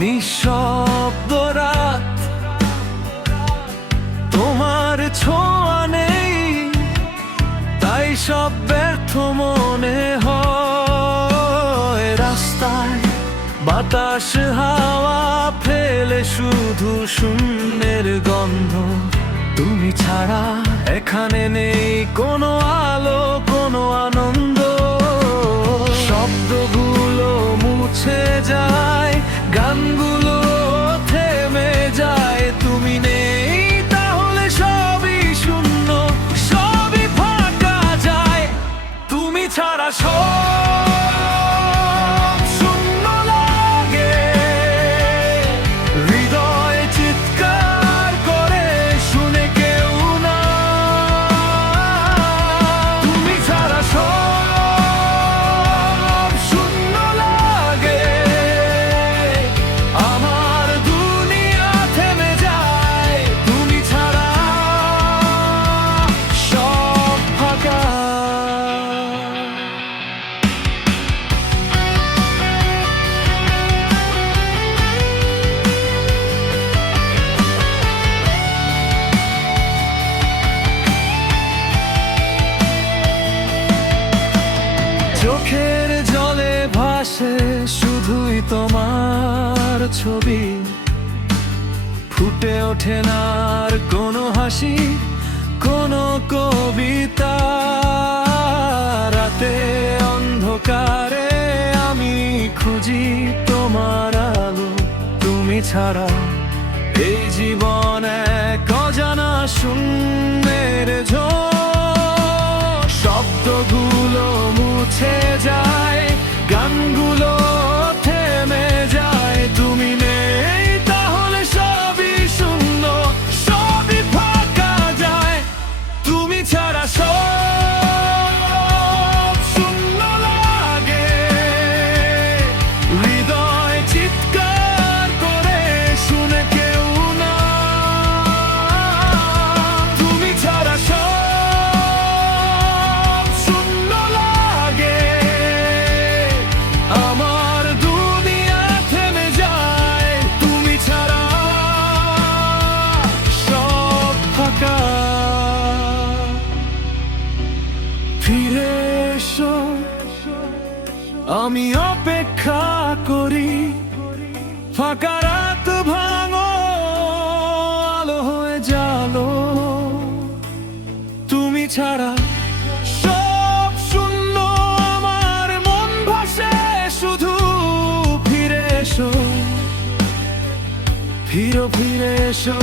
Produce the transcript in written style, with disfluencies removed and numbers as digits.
নিঃশব্দ রাত, তোমার ছোঁয়া নেই, তাই সব ব্যর্থ মনে হয়। রাস্তায় বাতাস হাওয়া ফেলে শুধু শূন্যের গন্ধ, তুমি ছাড়া এখানে নেই কোনো আলো, কোনো আনন্দ। শব্দগুলো মুছে যায়, গানগুলো থেমে যায়, তুমি নেই তাহলে সবই শূন্য, সবই ফাঁকা যায়। তুমি ছাড়া সব শূন্য লাগে, হৃদয় চিৎকার করে শুনে কেউ না। তুমি ছাড়া সব শূন্য লাগে, আমার দুনিয়া থেমে যায়। তুমি ছাড়া সব ফাঁকা। চোখের জলে ভাসে শুধুই তোমার ছবি, ফুটে ওঠে না আর কোনো হাসি, কোনো কবিতা। রাতে অন্ধকারে আমি খুঁজি তোমার আলো, তুমি ছাড়া এই জীবন এক অজানা শূন্যের ঝোঁক। শব্দগুলো মুছে যায়, গানগুলো থেমে যায়, তুমি নেই তাহলে সবই শূন্য, সবই ফাঁকা যায়। তুমি ছাড়া সব শূন্য লাগে, হৃদয় চিৎকার করে শুনে কেউ না। তুমি ছাড়া সব শূন্য লাগে, আমার দুনিয়া থেমে যায়। তুমি ছাড়া সব ফাঁকা। ফিরে এসো, আমি অপেক্ষা করি। ফাঁকা রাত ভাঙো, আলো হয়ে জালো। তুমি ছাড়া সব শূন্য, আমার মন ভাসে শুধু। ফিরে এসো, ফিরে এসো।